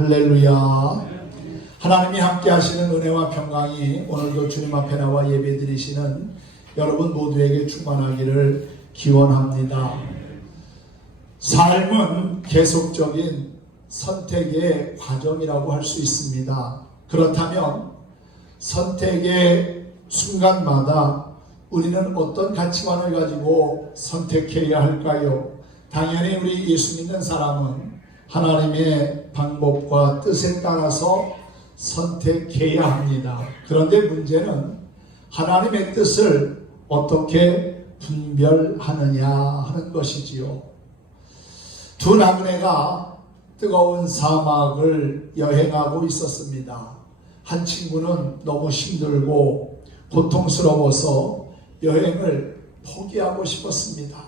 할렐루야. 하나님이 함께 하시는 은혜와 평강이 오늘도 주님 앞에 나와 예배 드리시는 여러분 모두에게 충만하기를 기원합니다. 삶은 계속적인 선택의 과정이라고 할 수 있습니다. 그렇다면 선택의 순간마다 우리는 어떤 가치관을 가지고 선택해야 할까요? 당연히 우리 예수 믿는 사람은 하나님의 방법과 뜻에 따라서 선택해야 합니다. 그런데 문제는 하나님의 뜻을 어떻게 분별하느냐 하는 것이지요. 두 나그네가 뜨거운 사막을 여행하고 있었습니다. 한 친구는 너무 힘들고 고통스러워서 여행을 포기하고 싶었습니다.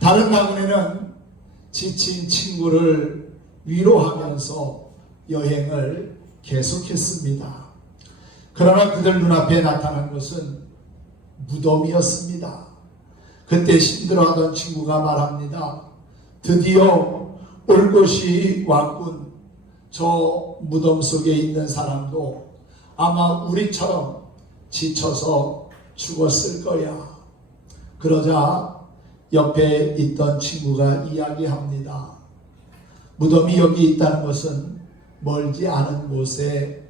다른 나그네는 지친 친구를 위로하면서 여행을 계속했습니다. 그러나 그들 눈앞에 나타난 것은 무덤이었습니다. 그때 힘들어하던 친구가 말합니다. 드디어 올 곳이 왔군. 저 무덤 속에 있는 사람도 아마 우리처럼 지쳐서 죽었을 거야. 그러자 옆에 있던 친구가 이야기합니다. 무덤이 여기 있다는 것은 멀지 않은 곳에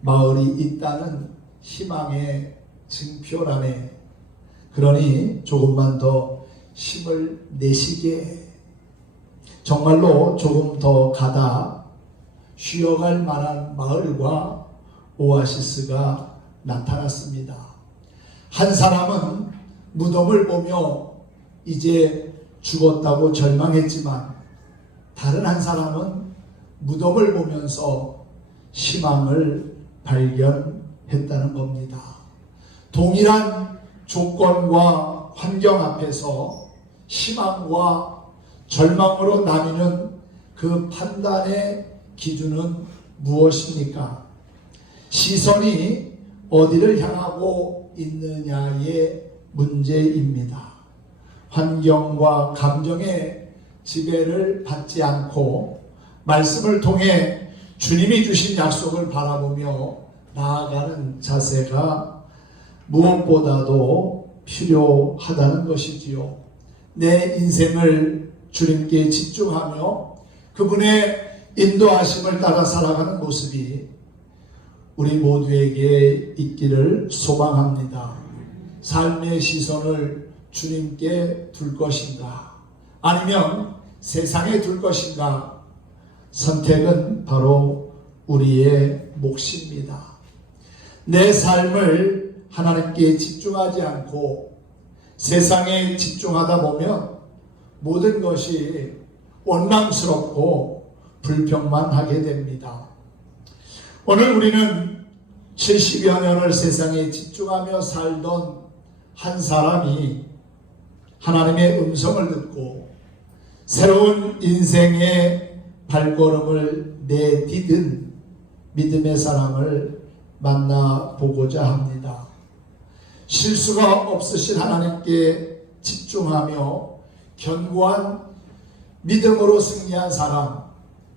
마을이 있다는 희망의 증표라네. 그러니 조금만 더 힘을 내시게. 정말로 조금 더 가다 쉬어갈 만한 마을과 오아시스가 나타났습니다. 한 사람은 무덤을 보며 이제 죽었다고 절망했지만 다른 한 사람은 무덤을 보면서 희망을 발견했다는 겁니다. 동일한 조건과 환경 앞에서 희망과 절망으로 나뉘는 그 판단의 기준은 무엇입니까? 시선이 어디를 향하고 있느냐의 문제입니다. 환경과 감정의 지배를 받지 않고 말씀을 통해 주님이 주신 약속을 바라보며 나아가는 자세가 무엇보다도 필요하다는 것이지요. 내 인생을 주님께 집중하며 그분의 인도하심을 따라 살아가는 모습이 우리 모두에게 있기를 소망합니다. 삶의 시선을 주님께 둘 것인가? 아니면 세상에 둘 것인가? 선택은 바로 우리의 몫입니다. 내 삶을 하나님께 집중하지 않고 세상에 집중하다 보면 모든 것이 원망스럽고 불평만 하게 됩니다. 오늘 우리는 70여 년을 세상에 집중하며 살던 한 사람이 하나님의 음성을 듣고 새로운 인생의 발걸음을 내디딘 믿음의 사람을 만나보고자 합니다. 실수가 없으신 하나님께 집중하며 견고한 믿음으로 승리한 사람,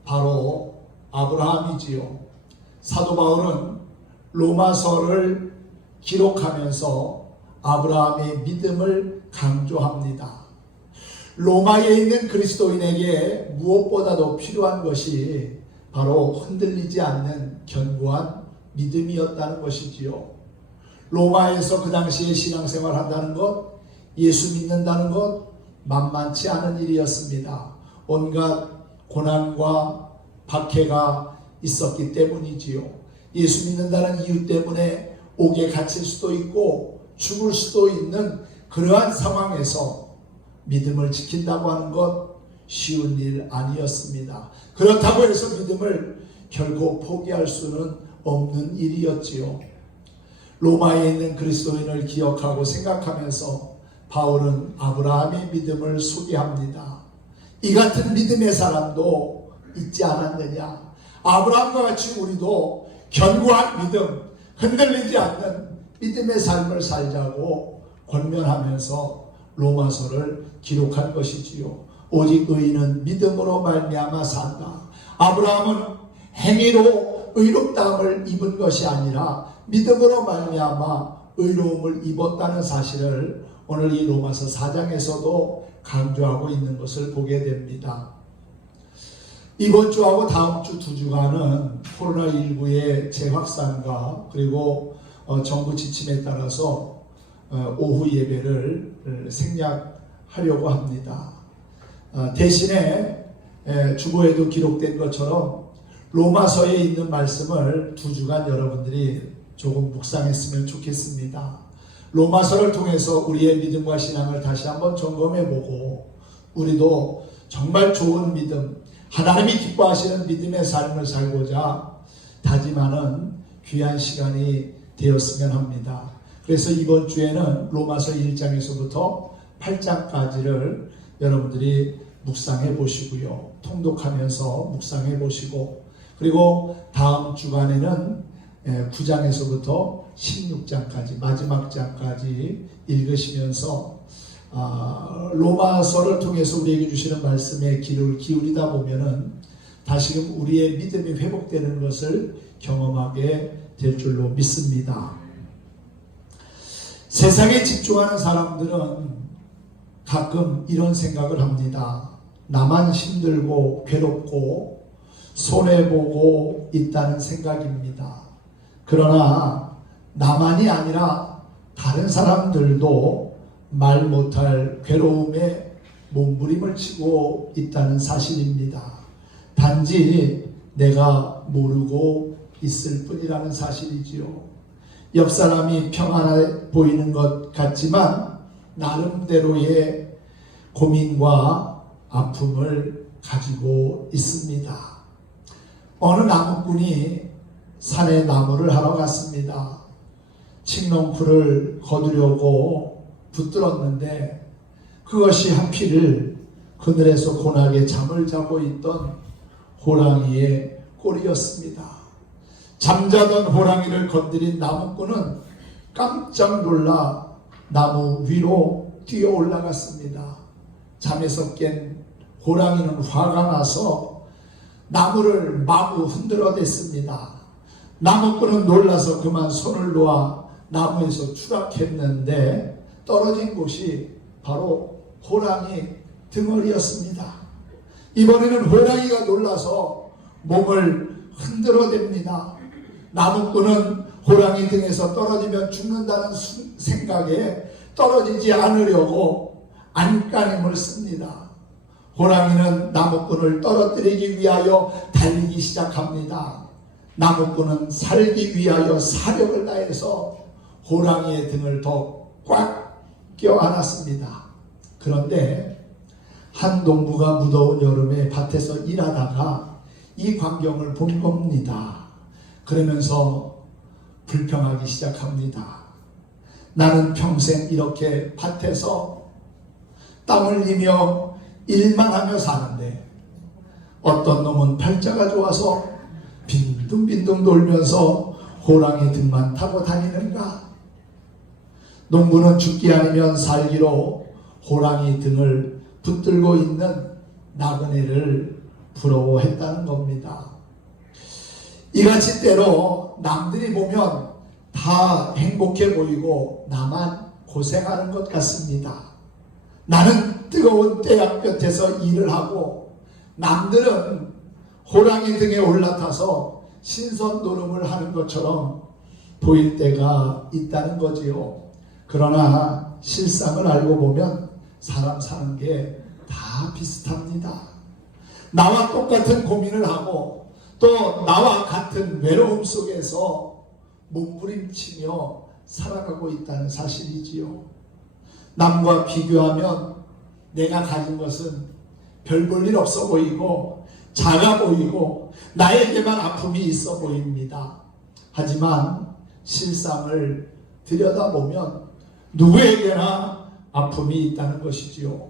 바로 아브라함이지요. 사도 바울은 로마서를 기록하면서 아브라함의 믿음을 강조합니다. 로마에 있는 그리스도인에게 무엇보다도 필요한 것이 바로 흔들리지 않는 견고한 믿음이었다는 것이지요. 로마에서 그 당시에 신앙생활 한다는 것, 예수 믿는다는 것 만만치 않은 일이었습니다. 온갖 고난과 박해가 있었기 때문이지요. 예수 믿는다는 이유 때문에 옥에 갇힐 수도 있고 죽을 수도 있는 그러한 상황에서 믿음을 지킨다고 하는 것 쉬운 일 아니었습니다. 그렇다고 해서 믿음을 결코 포기할 수는 없는 일이었지요. 로마에 있는 그리스도인을 기억하고 생각하면서 바울은 아브라함의 믿음을 소개합니다. 이 같은 믿음의 사람도 있지 않았느냐? 아브라함과 같이 우리도 견고한 믿음, 흔들리지 않는 믿음의 삶을 살자고 권면하면서 로마서를 기록한 것이지요. 오직 의인은 믿음으로 말미암아 산다. 아브라함은 행위로 의롭다함을 입은 것이 아니라 믿음으로 말미암아 의로움을 입었다는 사실을 오늘 이 로마서 4장에서도 강조하고 있는 것을 보게 됩니다. 이번 주하고 다음 주 2주간은 코로나19의 재확산과 그리고 정부 지침에 따라서 오후 예배를 생략하려고 합니다. 대신에 주보에도 기록된 것처럼 로마서에 있는 말씀을 2주간 여러분들이 조금 묵상했으면 좋겠습니다. 로마서를 통해서 우리의 믿음과 신앙을 다시 한번 점검해보고 우리도 정말 좋은 믿음, 하나님이 기뻐하시는 믿음의 삶을 살고자 다짐하는 귀한 시간이 되었으면 합니다. 그래서 이번 주에는 로마서 1장에서부터 8장까지를 여러분들이 묵상해 보시고요. 통독하면서 묵상해 보시고 그리고 다음 주간에는 9장에서부터 16장까지 마지막 장까지 읽으시면서 로마서를 통해서 우리에게 주시는 말씀에 귀를 기울이다 보면은 다시금 우리의 믿음이 회복되는 것을 경험하게 될 줄로 믿습니다. 세상에 집중하는 사람들은 가끔 이런 생각을 합니다. 나만 힘들고 괴롭고 손해보고 있다는 생각입니다. 그러나 나만이 아니라 다른 사람들도 말 못할 괴로움에 몸부림을 치고 있다는 사실입니다. 단지 내가 모르고 있을 뿐이라는 사실이지요. 옆 사람이 평안해 보이는 것 같지만 나름대로의 고민과 아픔을 가지고 있습니다. 어느 나무꾼이 산에 나무를 하러 갔습니다. 칡농쿨을 거두려고 붙들었는데 그것이 하필 그늘에서 고나게 잠을 자고 있던 호랑이의 꼴이었습니다. 잠자던 호랑이를 건드린 나무꾼은 깜짝 놀라 나무 위로 뛰어 올라갔습니다. 잠에서 깬 호랑이는 화가 나서 나무를 마구 흔들어댔습니다. 나무꾼은 놀라서 그만 손을 놓아 나무에서 추락했는데 떨어진 곳이 바로 호랑이 등어리였습니다. 이번에는 호랑이가 놀라서 몸을 흔들어댑니다. 나무꾼은 호랑이 등에서 떨어지면 죽는다는 생각에 떨어지지 않으려고 안간힘을 씁니다. 호랑이는 나무꾼을 떨어뜨리기 위하여 달리기 시작합니다. 나무꾼은 살기 위하여 사력을 다해서 호랑이의 등을 더 꽉 껴안았습니다. 그런데 한 농부가 무더운 여름에 밭에서 일하다가 이 광경을 본 겁니다. 그러면서 불평하기 시작합니다. 나는 평생 이렇게 밭에서 땀 흘리며 일만 하며 사는데 어떤 놈은 팔자가 좋아서 빈둥빈둥 돌면서 호랑이 등만 타고 다니는가? 농부는 죽기 아니면 살기로 호랑이 등을 붙들고 있는 나그네를 부러워했다는 겁니다. 이같이 때로 남들이 보면 다 행복해 보이고 나만 고생하는 것 같습니다. 나는 뜨거운 태양 곁에서 일을 하고 남들은 호랑이 등에 올라타서 신선 노름을 하는 것처럼 보일 때가 있다는 거지요. 그러나 실상을 알고 보면 사람 사는 게 다 비슷합니다. 나와 똑같은 고민을 하고 또 나와 같은 외로움 속에서 몸부림치며 살아가고 있다는 사실이지요. 남과 비교하면 내가 가진 것은 별 볼 일 없어 보이고 작아 보이고 나에게만 아픔이 있어 보입니다. 하지만 실상을 들여다보면 누구에게나 아픔이 있다는 것이지요.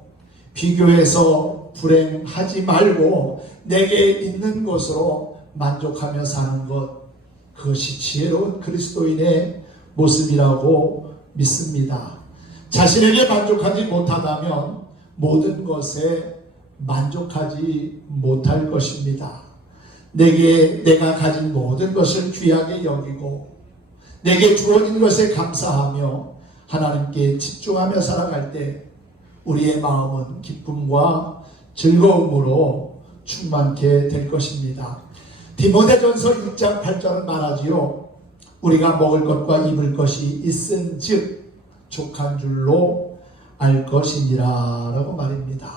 비교해서 불행하지 말고 내게 있는 것으로 만족하며 사는 것, 그것이 지혜로운 그리스도인의 모습이라고 믿습니다. 자신에게 만족하지 못하다면 모든 것에 만족하지 못할 것입니다. 내게 내가 가진 모든 것을 귀하게 여기고 내게 주어진 것에 감사하며 하나님께 집중하며 살아갈 때 우리의 마음은 기쁨과 즐거움으로 충만케 될 것입니다. 디모데전서 6장 8절은 말하지요. 우리가 먹을 것과 입을 것이 있은즉 족한 줄로 알 것이니라 라고 말입니다.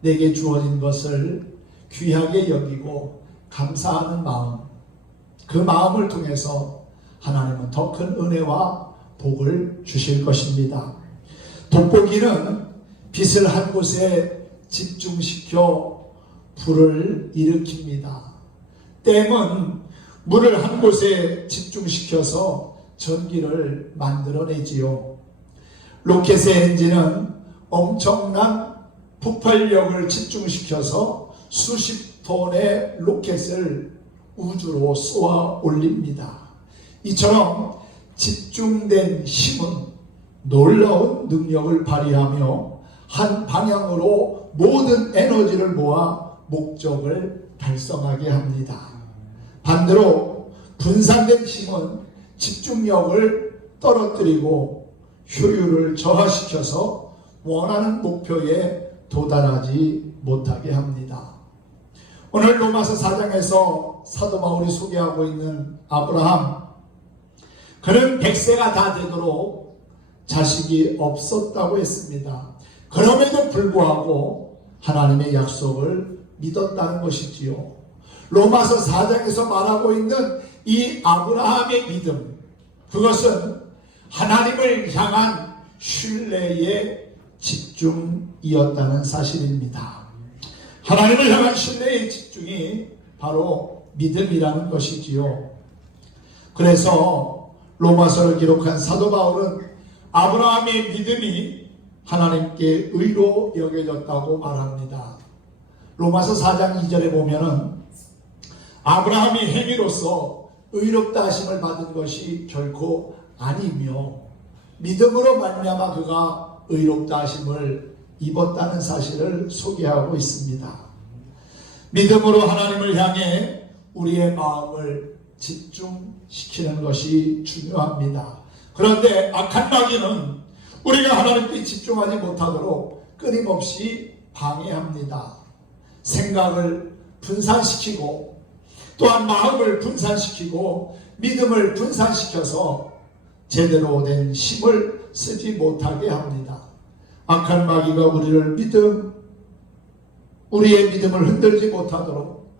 내게 주어진 것을 귀하게 여기고 감사하는 마음, 그 마음을 통해서 하나님은 더 큰 은혜와 복을 주실 것입니다. 돋보기는 빛을 한 곳에 집중시켜 불을 일으킵니다. 댐은 물을 한 곳에 집중시켜서 전기를 만들어내지요. 로켓의 엔진은 엄청난 폭발력을 집중시켜서 수십 톤의 로켓을 우주로 쏘아 올립니다. 이처럼 집중된 힘은 놀라운 능력을 발휘하며 한 방향으로 모든 에너지를 모아 목적을 달성하게 합니다. 반대로 분산된 힘은 집중력을 떨어뜨리고 효율을 저하시켜서 원하는 목표에 도달하지 못하게 합니다. 오늘 로마서 4장에서 사도 바울이 소개하고 있는 아브라함, 그는 100세가 다 되도록 자식이 없었다고 했습니다. 그럼에도 불구하고 하나님의 약속을 믿었다는 것이지요. 로마서 4장에서 말하고 있는 이 아브라함의 믿음, 그것은 하나님을 향한 신뢰의 집중이었다는 사실입니다. 하나님을 향한 신뢰의 집중이 바로 믿음이라는 것이지요. 그래서 로마서를 기록한 사도 바울은 아브라함의 믿음이 하나님께 의로 여겨졌다고 말합니다. 로마서 4장 2절에 보면은 아브라함이 행위로서 의롭다 하심을 받은 것이 결코 아니며 믿음으로 말미암아 그가 의롭다 하심을 입었다는 사실을 소개하고 있습니다. 믿음으로 하나님을 향해 우리의 마음을 집중시키는 것이 중요합니다. 그런데 악한 마귀는 우리가 하나님께 집중하지 못하도록 끊임없이 방해합니다. 생각을 분산시키고 또한 마음을 분산시키고 믿음을 분산시켜서 제대로 된 힘을 쓰지 못하게 합니다. 악한 마귀가 우리의 믿음을 흔들지 못하도록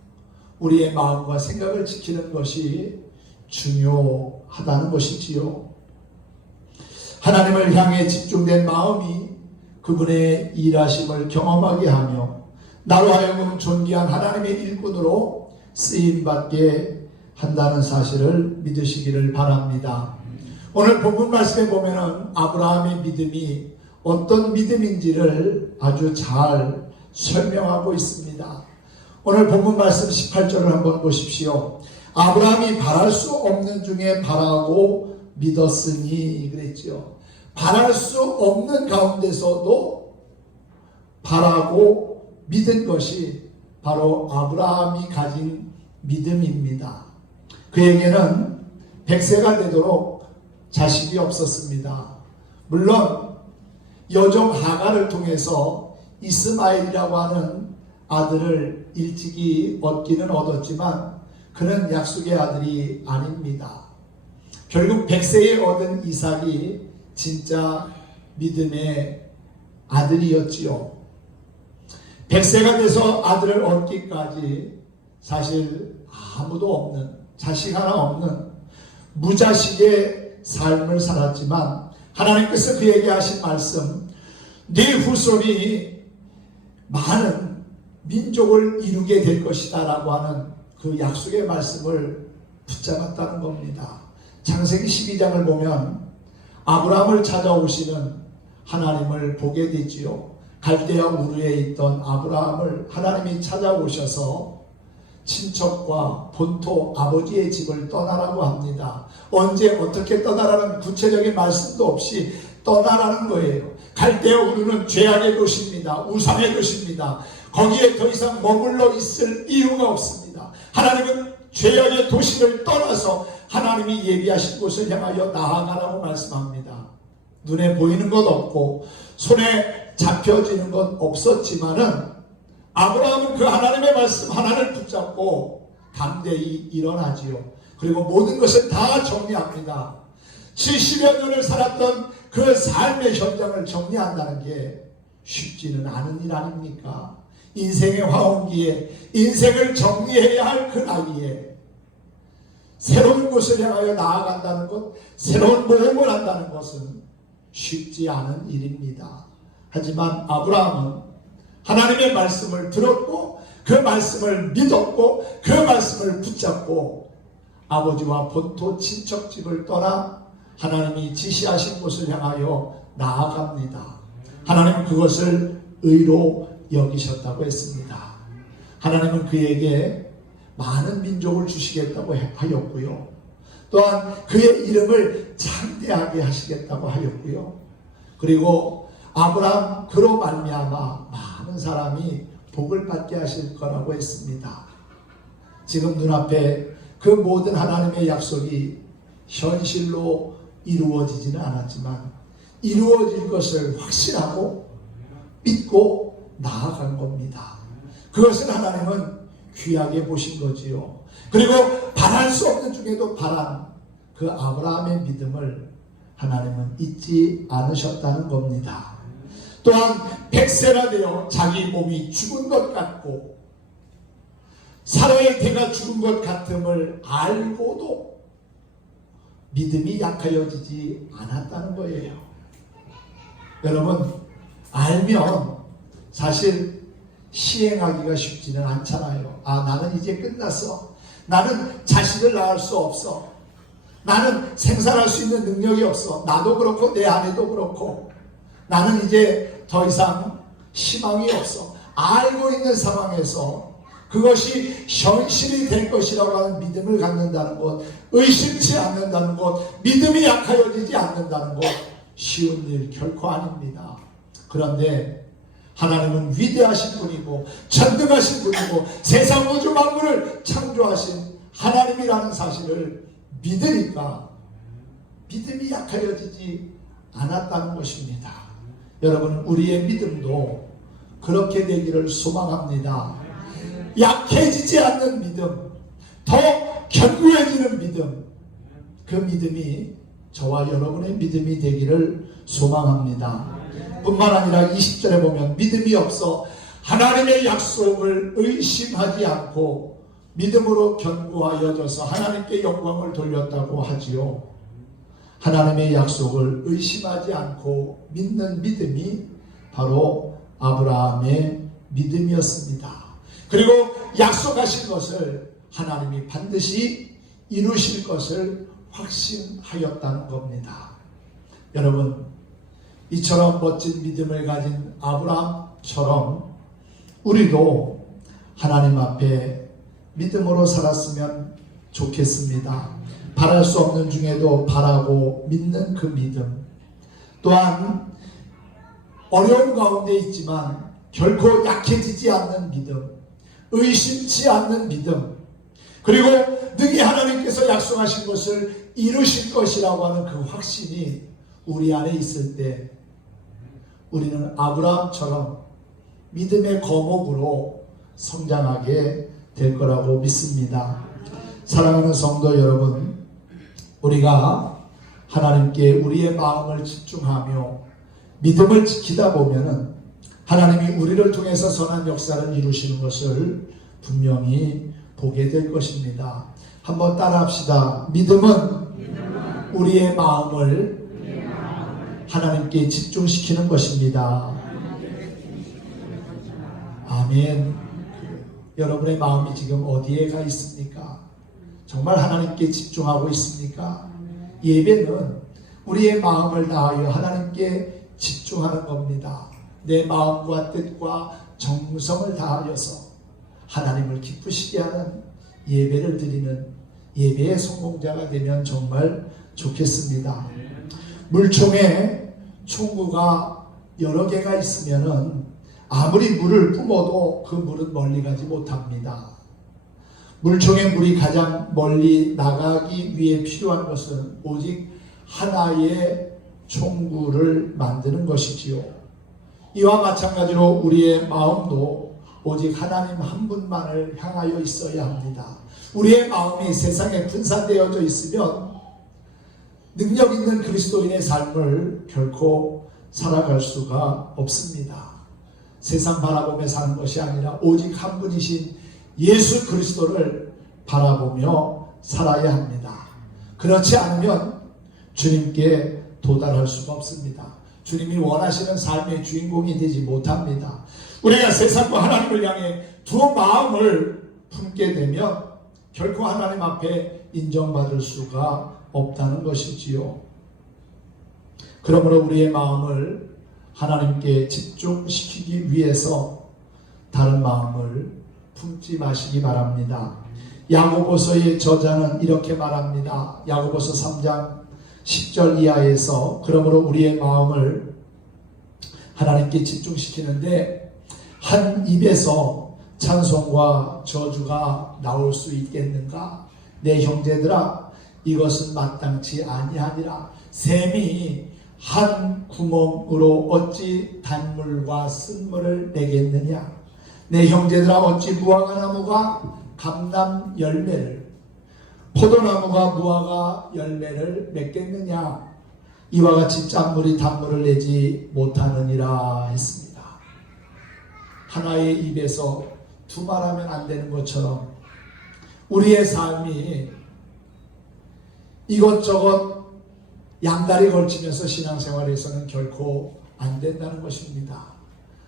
우리의 마음과 생각을 지키는 것이 중요하다는 것이지요. 하나님을 향해 집중된 마음이 그분의 일하심을 경험하게 하며 나로 하여금 존귀한 하나님의 일꾼으로 쓰임받게 한다는 사실을 믿으시기를 바랍니다. 오늘 본문 말씀에 보면은 아브라함의 믿음이 어떤 믿음인지를 아주 잘 설명하고 있습니다. 오늘 본문 말씀 18절을 한번 보십시오. 아브라함이 바랄 수 없는 중에 바라고 믿었으니 그랬죠. 바랄 수 없는 가운데서도 바라고 믿은 것이 바로 아브라함이 가진 믿음입니다. 그에게는 100세가 되도록 자식이 없었습니다. 물론 여종 하갈을 통해서 이스마엘이라고 하는 아들을 일찍이 얻기는 얻었지만 그는 약속의 아들이 아닙니다. 결국 100세에 얻은 이삭이 진짜 믿음의 아들이었지요. 100세가 돼서 아들을 얻기까지 사실 아무도 없는, 자식 하나 없는 무자식의 삶을 살았지만 하나님께서 그에게 하신 말씀, 네 후손이 많은 민족을 이루게 될 것이다 라고 하는 그 약속의 말씀을 붙잡았다는 겁니다. 창세기 12장을 보면 아브라함을 찾아오시는 하나님을 보게 되지요. 갈대아 우르에 있던 아브라함을 하나님이 찾아오셔서 친척과 본토 아버지의 집을 떠나라고 합니다. 언제 어떻게 떠나라는 구체적인 말씀도 없이 떠나라는 거예요. 갈대아 우르는 죄악의 도시입니다. 우상의 도시입니다. 거기에 더 이상 머물러 있을 이유가 없습니다. 하나님은 죄악의 도시를 떠나서 하나님이 예비하신 곳을 향하여 나아가라고 말씀합니다. 눈에 보이는 것 없고 손에 잡혀지는 것 없었지만은 아브라함은 그 하나님의 말씀 하나를 붙잡고 담대히 일어나지요. 그리고 모든 것을 다 정리합니다. 70여 년을 살았던 그 삶의 현장을 정리한다는 게 쉽지는 않은 일 아닙니까? 인생의 화원기에 인생을 정리해야 할 그 나이에 새로운 곳을 향하여 나아간다는 것, 새로운 모험을 한다는 것은 쉽지 않은 일입니다. 하지만 아브라함은 하나님의 말씀을 들었고 그 말씀을 믿었고 그 말씀을 붙잡고 아버지와 본토 친척집을 떠나 하나님이 지시하신 곳을 향하여 나아갑니다. 하나님은 그것을 의로 여기셨다고 했습니다. 하나님은 그에게 많은 민족을 주시겠다고 하였고요. 또한 그의 이름을 창대하게 하시겠다고 하였고요. 그리고 아브라함 그로 말미암아 많은 사람이 복을 받게 하실 거라고 했습니다. 지금 눈앞에 그 모든 하나님의 약속이 현실로 이루어지지는 않았지만 이루어질 것을 확신하고 믿고 나아간 겁니다. 그것을 하나님은 귀하게 보신 거지요. 그리고 바랄 수 없는 중에도 바란 그 아브라함의 믿음을 하나님은 잊지 않으셨다는 겁니다. 또한 100세나 되어 자기 몸이 죽은 것 같고 사라의 태가 죽은 것 같음을 알고도 믿음이 약하여지지 않았다는 거예요. 여러분, 알면 사실 시행하기가 쉽지는 않잖아요. 나는 이제 끝났어. 나는 자식을 낳을 수 없어. 나는 생산할 수 있는 능력이 없어. 나도 그렇고 내 아내도 그렇고 나는 이제 더 이상 희망이 없어. 알고 있는 상황에서 그것이 현실이 될 것이라고 하는 믿음을 갖는다는 것, 의심치 않는다는 것, 믿음이 약하여지지 않는다는 것, 쉬운 일 결코 아닙니다. 그런데 하나님은 위대하신 분이고 전능하신 분이고 세상 우주 만물을 창조하신 하나님이라는 사실을 믿으니까 믿음이 약하여지지 않았다는 것입니다. 여러분, 우리의 믿음도 그렇게 되기를 소망합니다. 약해지지 않는 믿음, 더 견고해지는 믿음, 그 믿음이 저와 여러분의 믿음이 되기를 소망합니다. 뿐만 아니라 20절에 보면 믿음이 없어 하나님의 약속을 의심하지 않고 믿음으로 견고하여져서 하나님께 영광을 돌렸다고 하지요. 하나님의 약속을 의심하지 않고 믿는 믿음이 바로 아브라함의 믿음이었습니다. 그리고 약속하신 것을 하나님이 반드시 이루실 것을 확신하였다는 겁니다. 여러분, 이처럼 멋진 믿음을 가진 아브라함처럼 우리도 하나님 앞에 믿음으로 살았으면 좋겠습니다. 바랄 수 없는 중에도 바라고 믿는 그 믿음, 또한 어려운 가운데 있지만 결코 약해지지 않는 믿음, 의심치 않는 믿음, 그리고 능히 하나님께서 약속하신 것을 이루실 것이라고 하는 그 확신이 우리 안에 있을 때 우리는 아브라함처럼 믿음의 거목으로 성장하게 될 거라고 믿습니다. 사랑하는 성도 여러분, 우리가 하나님께 우리의 마음을 집중하며 믿음을 지키다 보면은 하나님이 우리를 통해서 선한 역사를 이루시는 것을 분명히 보게 될 것입니다. 한번 따라합시다. 믿음은 우리의 마음을 하나님께 집중시키는 것입니다. 아멘. 여러분의 마음이 지금 어디에 가 있습니까? 정말 하나님께 집중하고 있습니까? 예배는 우리의 마음을 다하여 하나님께 집중하는 겁니다. 내 마음과 뜻과 정성을 다하여서 하나님을 기쁘시게 하는 예배를 드리는 예배의 성공자가 되면 정말 좋겠습니다. 물총에 총구가 여러 개가 있으면은 아무리 물을 뿜어도 그 물은 멀리 가지 못합니다. 물총의 물이 가장 멀리 나가기 위해 필요한 것은 오직 하나의 총구를 만드는 것이지요. 이와 마찬가지로 우리의 마음도 오직 하나님 한 분만을 향하여 있어야 합니다. 우리의 마음이 세상에 분산되어져 있으면 능력 있는 그리스도인의 삶을 결코 살아갈 수가 없습니다. 세상 바라보며 사는 것이 아니라 오직 한 분이신 예수 그리스도를 바라보며 살아야 합니다. 그렇지 않으면 주님께 도달할 수가 없습니다. 주님이 원하시는 삶의 주인공이 되지 못합니다. 우리가 세상과 하나님을 향해 두 마음을 품게 되면 결코 하나님 앞에 인정받을 수가 없다는 것이지요. 그러므로 우리의 마음을 하나님께 집중시키기 위해서 다른 마음을 품지 마시기 바랍니다. 야고보서의 저자는 이렇게 말합니다. 야고보서 3장 10절 이하에서 그러므로 우리의 마음을 하나님께 집중시키는데 한 입에서 찬송과 저주가 나올 수 있겠는가? 내 형제들아 이것은 마땅치 아니하니라. 샘이 한 구멍으로 어찌 단물과 쓴물을 내겠느냐? 내 형제들아 어찌 무화과 나무가 감람 열매를 포도나무가 무화과 열매를 맺겠느냐? 이와 같이 짠물이 단물을 내지 못하느니라 했습니다. 하나의 입에서 두 말하면 안 되는 것처럼 우리의 삶이 이것저것 양다리 걸치면서 신앙생활에서는 결코 안 된다는 것입니다.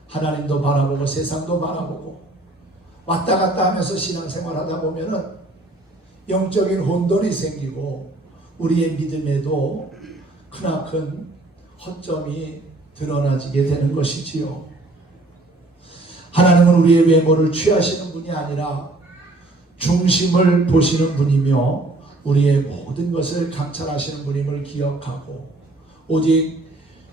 하나님도 바라보고 세상도 바라보고 왔다 갔다 하면서 신앙생활 하다 보면은 영적인 혼돈이 생기고 우리의 믿음에도 크나큰 허점이 드러나지게 되는 것이지요. 하나님은 우리의 외모를 취하시는 분이 아니라 중심을 보시는 분이며 우리의 모든 것을 감찰하시는 분임을 기억하고 오직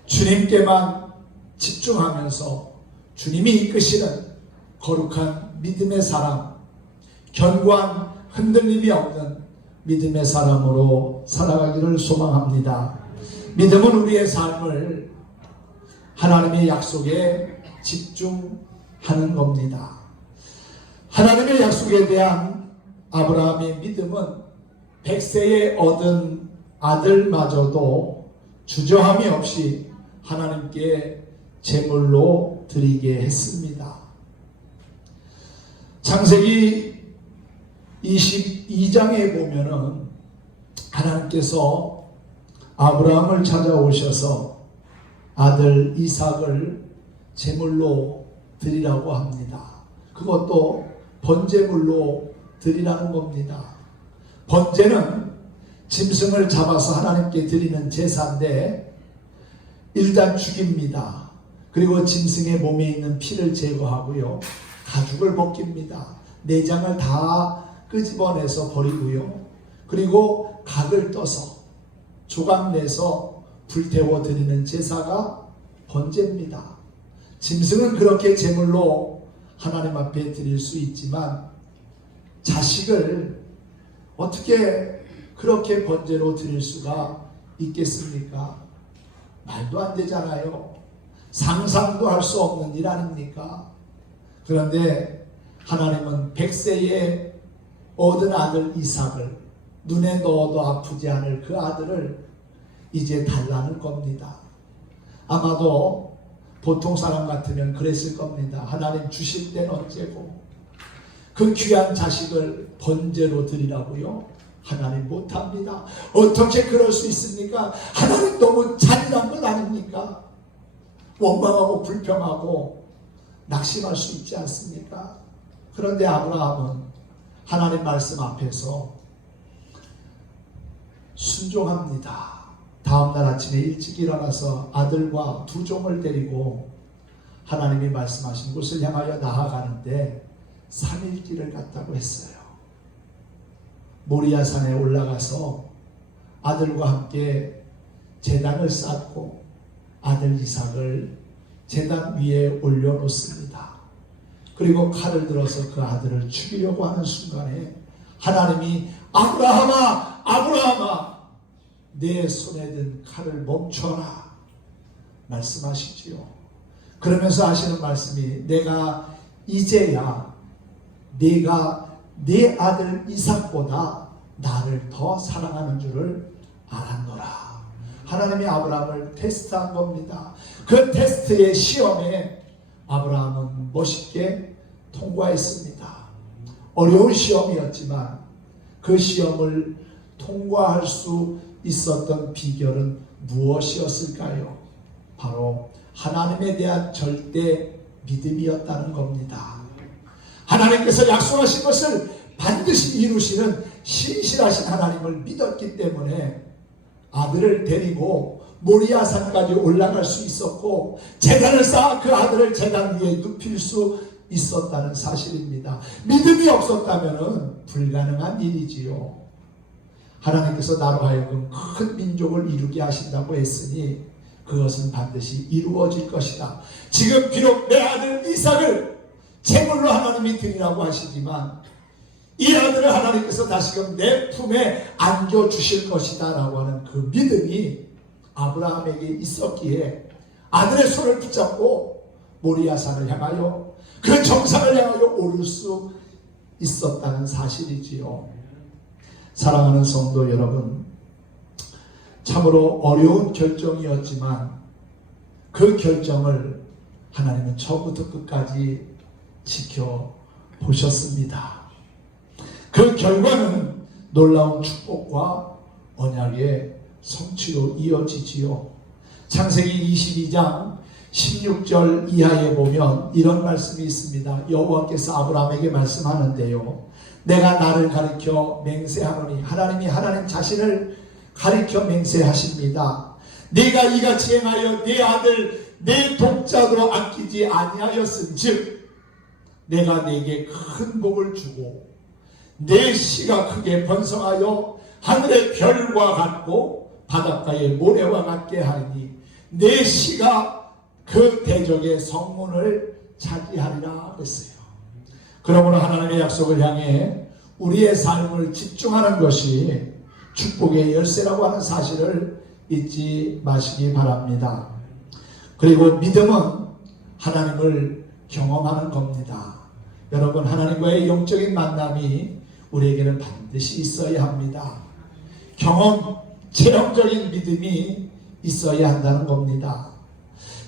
주님께만 집중하면서 주님이 이끄시는 거룩한 믿음의 사람, 견고한 흔들림이 없는 믿음의 사람으로 살아가기를 소망합니다. 믿음은 우리의 삶을 하나님의 약속에 집중하는 겁니다. 하나님의 약속에 대한 아브라함의 믿음은 100세에 얻은 아들마저도 주저함이 없이 하나님께 제물로 드리게 했습니다. 창세기 22장에 보면은 하나님께서 아브라함을 찾아오셔서 아들 이삭을 제물로 드리라고 합니다. 그것도 번제물로 드리라는 겁니다. 번제는 짐승을 잡아서 하나님께 드리는 제사인데 일단 죽입니다. 그리고 짐승의 몸에 있는 피를 제거하고요. 가죽을 벗깁니다. 내장을 다 끄집어내서 버리고요. 그리고 각을 떠서 조각 내서 불태워 드리는 제사가 번제입니다. 짐승은 그렇게 제물로 하나님 앞에 드릴 수 있지만 자식을 어떻게 그렇게 번제로 드릴 수가 있겠습니까? 말도 안 되잖아요. 상상도 할 수 없는 일 아닙니까? 그런데 하나님은 100세에 얻은 아들 이삭을 눈에 넣어도 아프지 않을 그 아들을 이제 달라는 겁니다. 아마도 보통 사람 같으면 그랬을 겁니다. 하나님 주실 때는 언제고 그 귀한 자식을 번제로 드리라고요? 하나님 못합니다. 어떻게 그럴 수 있습니까? 하나님 너무 잔인한 것 아닙니까? 원망하고 불평하고 낙심할 수 있지 않습니까? 그런데 아브라함은 하나님 말씀 앞에서 순종합니다. 다음날 아침에 일찍 일어나서 아들과 두 종을 데리고 하나님이 말씀하신 곳을 향하여 나아가는데 3일 길을 갔다고 했어요. 모리아산에 올라가서 아들과 함께 제단을 쌓고 아들 이삭을 제단 위에 올려놓습니다. 그리고 칼을 들어서 그 아들을 죽이려고 하는 순간에 하나님이 아브라함아, 아브라함아, 내 손에 든 칼을 멈춰라 말씀하시지요. 그러면서 하시는 말씀이 내가 이제야 네가 내 아들 이삭보다 나를 더 사랑하는 줄을 알았노라. 하나님이 아브라함을 테스트한 겁니다. 그 테스트의 시험에 아브라함은 멋있게 통과했습니다. 어려운 시험이었지만 그 시험을 통과할 수 있었던 비결은 무엇이었을까요? 바로 하나님에 대한 절대 믿음이었다는 겁니다. 하나님께서 약속하신 것을 반드시 이루시는 신실하신 하나님을 믿었기 때문에 아들을 데리고 모리아산까지 올라갈 수 있었고 제단을 쌓아 그 아들을 제단 위에 눕힐 수 있었다는 사실입니다. 믿음이 없었다면 불가능한 일이지요. 하나님께서 나로 하여금 큰 민족을 이루게 하신다고 했으니 그것은 반드시 이루어질 것이다. 지금 비록 내 아들 이삭을 제물로 하나님이 드리라고 하시지만 이 아들을 하나님께서 다시금 내 품에 안겨주실 것이다 라고 하는 그 믿음이 아브라함에게 있었기에 아들의 손을 붙잡고 모리아산을 향하여 그 정상을 향하여 오를 수 있었다는 사실이지요. 사랑하는 성도 여러분, 참으로 어려운 결정이었지만 그 결정을 하나님은 처음부터 끝까지 지켜보셨습니다. 그 결과는 놀라운 축복과 언약의 성취로 이어지지요. 창세기 22장 16절 이하에 보면 이런 말씀이 있습니다. 여호와께서 아브라함에게 말씀하는데요, 내가 나를 가리켜 맹세하노니, 하나님이 하나님 자신을 가리켜 맹세하십니다. 네가 이같이 행하여 네 아들 내 독자도 아끼지 아니하였은즉 내가 네게 큰 복을 주고 내 씨가 크게 번성하여 하늘의 별과 같고 바닷가의 모래와 같게 하니 내 씨가 그 대적의 성문을 차지하리라 그랬어요. 그러므로 하나님의 약속을 향해 우리의 삶을 집중하는 것이 축복의 열쇠라고 하는 사실을 잊지 마시기 바랍니다. 그리고 믿음은 하나님을 경험하는 겁니다. 여러분, 하나님과의 영적인 만남이 우리에게는 반드시 있어야 합니다. 경험, 체험적인 믿음이 있어야 한다는 겁니다.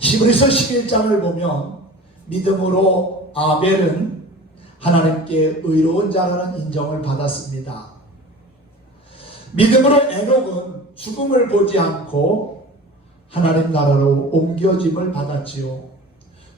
히브리서 11장을 보면 믿음으로 아벨은 하나님께 의로운 자라는 인정을 받았습니다. 믿음으로 에녹은 죽음을 보지 않고 하나님 나라로 옮겨짐을 받았지요.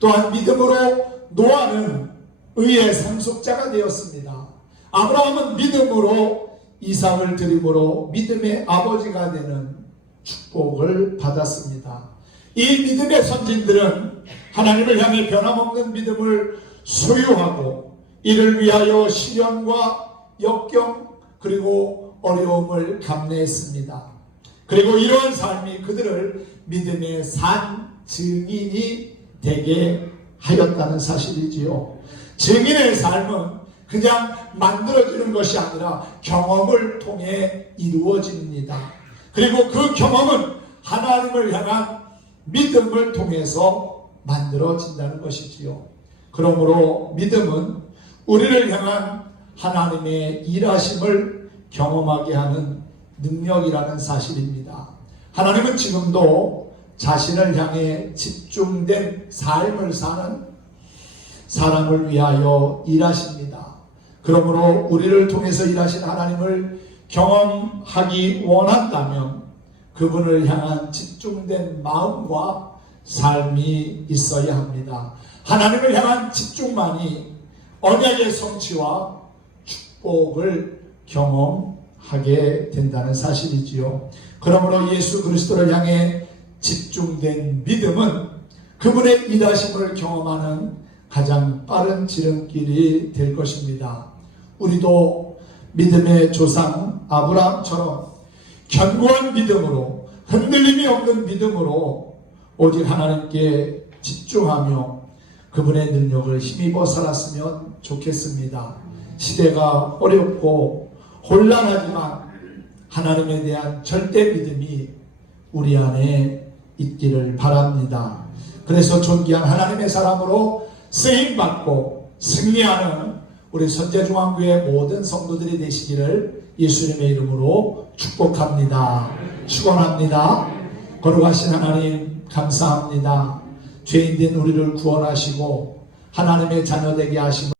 또한 믿음으로 노아는 의의 상속자가 되었습니다. 아브라함은 믿음으로 이삭을 드림으로 믿음의 아버지가 되는 축복을 받았습니다. 이 믿음의 선진들은 하나님을 향해 변함없는 믿음을 소유하고 이를 위하여 시련과 역경 그리고 어려움을 감내했습니다. 그리고 이러한 삶이 그들을 믿음의 산 증인이 되게 하였다는 사실이지요. 증인의 삶은 그냥 만들어지는 것이 아니라 경험을 통해 이루어집니다. 그리고 그 경험은 하나님을 향한 믿음을 통해서 만들어진다는 것이지요. 그러므로 믿음은 우리를 향한 하나님의 일하심을 경험하게 하는 능력이라는 사실입니다. 하나님은 지금도 자신을 향해 집중된 삶을 사는 사람을 위하여 일하십니다. 그러므로 우리를 통해서 일하신 하나님을 경험하기 원한다면 그분을 향한 집중된 마음과 삶이 있어야 합니다. 하나님을 향한 집중만이 언약의 성취와 축복을 경험하게 된다는 사실이지요. 그러므로 예수 그리스도를 향해 집중된 믿음은 그분의 일하심을 경험하는 가장 빠른 지름길이 될 것입니다. 우리도 믿음의 조상 아브라함처럼 견고한 믿음으로, 흔들림이 없는 믿음으로 오직 하나님께 집중하며 그분의 능력을 힘입어 살았으면 좋겠습니다. 시대가 어렵고 혼란하지만 하나님에 대한 절대 믿음이 우리 안에 있기를 바랍니다. 그래서 존귀한 하나님의 사람으로 쓰임받고 승리하는 우리 선제중앙교회 모든 성도들이 되시기를 예수님의 이름으로 축복합니다. 축원합니다. 거룩하신 하나님 감사합니다. 죄인된 우리를 구원하시고 하나님의 자녀 되게 하시고